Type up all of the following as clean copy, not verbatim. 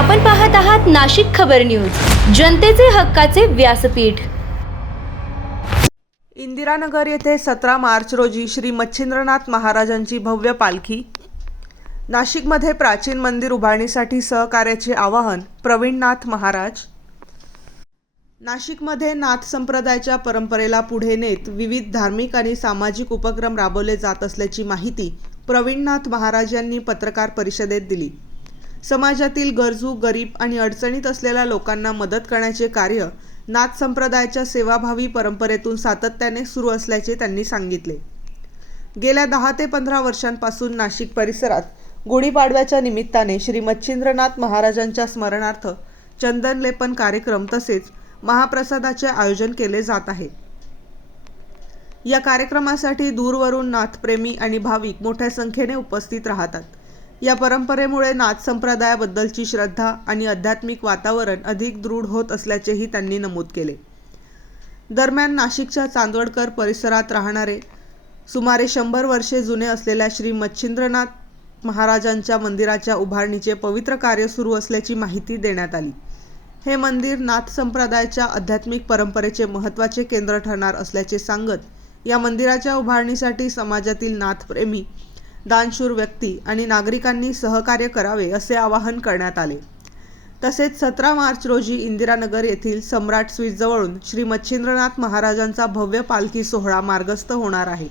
आपण पाहत आहात नाशिक खबर न्यूज, जनतेचे हक्काचे व्यासपीठ। इंदिरानगर येथे 17 मार्च रोजी श्री मच्छिंद्रनाथ महाराजांची भव्य पालखी। नाशिकमध्ये प्राचीन मंदिर उभारणीसाठी सहकार्याचे आवाहन प्रवीणनाथ महाराज। नाशिकमध्ये नाथ संप्रदायाच्या परंपरेला पुढे नेत विविध धार्मिक आणि सामाजिक उपक्रम राबवले जात असल्याची माहिती प्रवीणनाथ महाराज यांनी पत्रकार परिषदेत दिली। समाजातील गरजू, गरीब आणि अडचणीत असलेल्या लोकांना मदत करण्याचे कार्य नाथ संप्रदायाच्या सेवाभावी परंपरेतून सातत्याने सुरू असल्याचे त्यांनी सांगितले। गेल्या 10 ते 15 वर्षांपासून नाशिक परिसरात गुढीपाडव्याच्या निमित्ताने श्री मच्छिंद्रनाथ महाराजांच्या स्मरणार्थ चंदनलेपन कार्यक्रम तसेच महाप्रसादाचे आयोजन केले जात आहे। या कार्यक्रमासाठी दूरवरून नाथप्रेमी आणि भाविक मोठ्या संख्येने उपस्थित राहतात। या परंपरेमुळे नाथ संप्रदायाबद्दलची श्रद्धा आणि आध्यात्मिक वातावरण अधिक दृढ होत असल्याचेही त्यांनी नमूद केले। दरम्यान नाशिकच्या चांदवडकर परिसरात राहणारे सुमारे 100 वर्षे जुने असलेल्या श्री मच्छिंद्रनाथ महाराजांच्या मंदिराच्या उभारणीचे पवित्र कार्य सुरू असल्याची माहिती देण्यात आली। हे मंदिर नाथ संप्रदायाच्या आध्यात्मिक परंपरेचे महत्त्वाचे केंद्र ठरणार असल्याचे सांगत या मंदिराच्या उभारणीसाठी समाजातील नाथप्रेमी, दानशूर व्यक्ती आणि नागरिकांनी सहकार्य करावे असे आवाहन करण्यात आले। तसेच 17 मार्च रोजी इंदिरानगर येथील सम्राट स्वीटजवळून श्री मच्छिंद्रनाथ महाराजांचा भव्य पालखी सोहळा मार्गस्थ होणार आहे।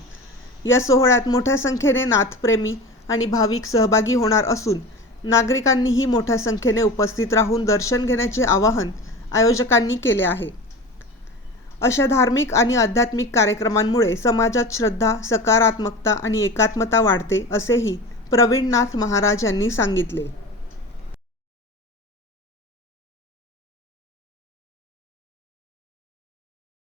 या सोहळ्यात मोठ्या संख्येने नाथप्रेमी आणि भाविक सहभागी होणार असून नागरिकांनीही मोठ्या संख्येने उपस्थित राहून दर्शन घेण्याचे आवाहन आयोजकांनी केले आहे। अशा धार्मिक आणि आध्यात्मिक कार्यक्रमांमुळे समाजात श्रद्धा, सकारात्मकता आणि एकात्मता वाढते असेही प्रवीणनाथ महाराज यांनी सांगितले।